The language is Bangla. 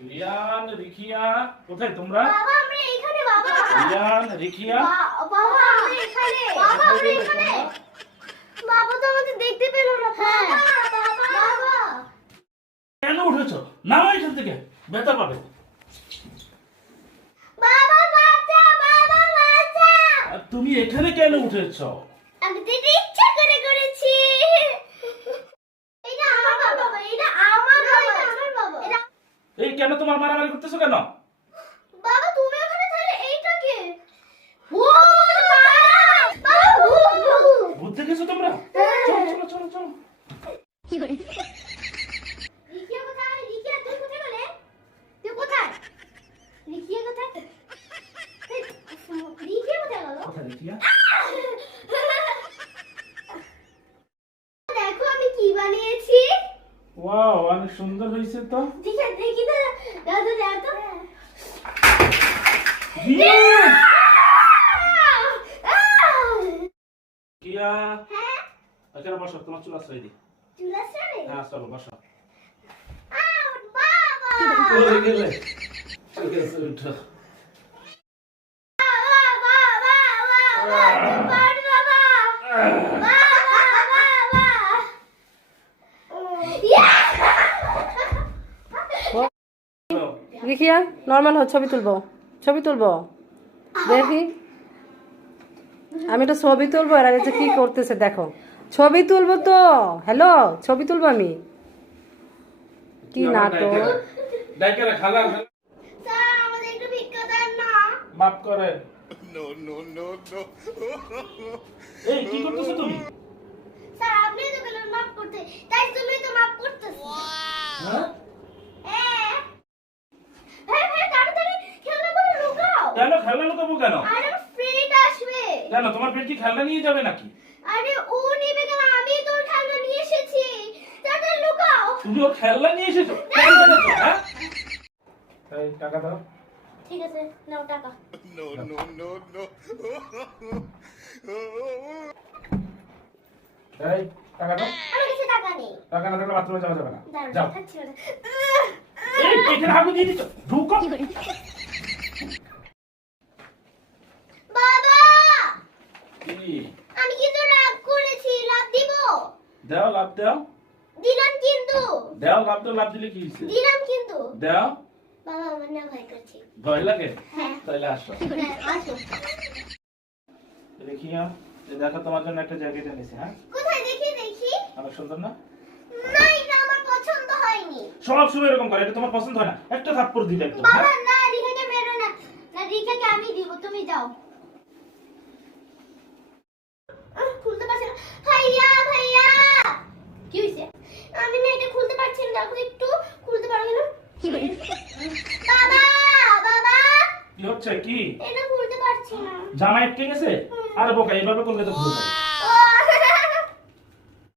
রিয়ান, রিখিয়া, কোথায় তোমরা? বাবা আমরা এখানে বাবা। রিয়ান, রিখিয়া, বাবা আমরা এখানে। বাবা আমরা এখানে। বাবা তো আমাদের দেখতে পেল না। বাবা কেন উঠেছো? নামো এখান থেকে, ব্যথা পাবে। বাবা বাচ্চা, বাবা বাচ্চা। আর তুমি এখানে কেন উঠেছো? আমি তো এটা ইচ্ছা করে করেছি। এটা আমার বাবা, এটা আমার বাবা, আমার বাবা। এই কেন তোমার মারামারি করতেছো কেন? বাবা তুমি ওখানে তাহলে এইটা কে? বাবা ভূত দেখেছো তোমরা? চলো চলো চলো চলো। রিকিয়া কোথায়? রিকিয়া তুই কোথায় গেলে? তুই কোথায়? রিকিয়া কোথায়? রিকিয়া কোথায় গেল? কোথায় রিখিয়া? দেখো আমি কি বানিয়েছি। ওয়াও, অনেক সুন্দর হয়েছে তো। দেখি দেখি তো দাদু দাদু। রিয়ান! রিখিয়া, হ্যাঁ এখানে বসো, তোমার চুল আশ্রয় দিই। চুলা সারে। হ্যাঁ চলো বসো। বাবা চলে গেলে। ঠিক আছে, উঠো। রিখিয়া নর্মাল হো, ছবি তুলবো, ছবি তুলবো। দেখি আমি তো ছবি তুলবো, এরা যে কি করতেছে দেখো। ছবি তুলবো তো, হ্যালো ছবি তুলবো আমি। কি নাটক। ডাইকেরা খালা স্যার আমাদের একটু ভিক্ষা দেন না। মাফ করে। No, no, no, no. এই কি করতেছো তুমি? স্যার আপনি তো বললেন মাফ করতে, তাই তুমি তো মাফ করতেছো। হ্যাঁ? ভাই ভাই তাড়াতাড়ি খেলনাগুলো লুকাও। কেন খেলনা লুকাবো কেন? আরে ফ্রেন্ড আসবে। কেন তোমার ফ্রেন্ড কি খেলনা নিয়ে যাবে নাকি? আরে ও নেবে কেন? আমি তোর খেলনা নিয়ে এসেছি। তাড়াতাড়ি লুকাও। তুমি ও খেলনা নিয়ে এসেছো? কেন এনেছো, হ্যাঁ? এই টাকা দাও। ঠিক আছে নাও টাকা। No, no, no, no. এই টাকা দাও। আমার কাছে টাকা নেই। টাকা না থাকলে বাথরুমে যাওয়া যাবে না। দাঁড়াও যাও। দেখাচ্ছি না। এই এখানে হাগু দিয়ে দিচ্ছ। ঢুকো। বাবা কি? আমি কিন্তু রাগ করেছি। লাভ দিব? দাও, লাভ দাও। দিলাম কিন্তু। দাও, লাভ দাও। লাভ দিলে কি হয়েছে? দিলাম কিন্তু। দাও। বাবা আমার না ভয় করছে। ভয় লাগে? হ্যাঁ তাহলে আসো। হ্যাঁ আসো। দেখিয়া, এই দেখো তোমার জন্য একটা জ্যাকেট এনেছি, হ্যাঁ? কোথায় দেখি দেখি? অনেক সুন্দর না? না এটা আমার পছন্দ হয়নি। সব সময় এরকম করে, এটা তোমার পছন্দ হয় না? একটা থাপ্পড় দিলে একদম, বাবা হ্যাঁ? না রিখাকে মেরো না। না রিখাকে আমি দিব, তুমি যাও। খুলতে পারছি না। ভাইয়া ভাইয়া কি হইছে? আমি না এটা খুলতে পারছি না। দেখো একটু খুলতে পারবে না? বাবা বাবা কি হচ্ছে কি? এটা খুলতে পারছি না। জামা আটকে গেছে? আরে বোকা, এইভাবে করলে তো ভুল হবে।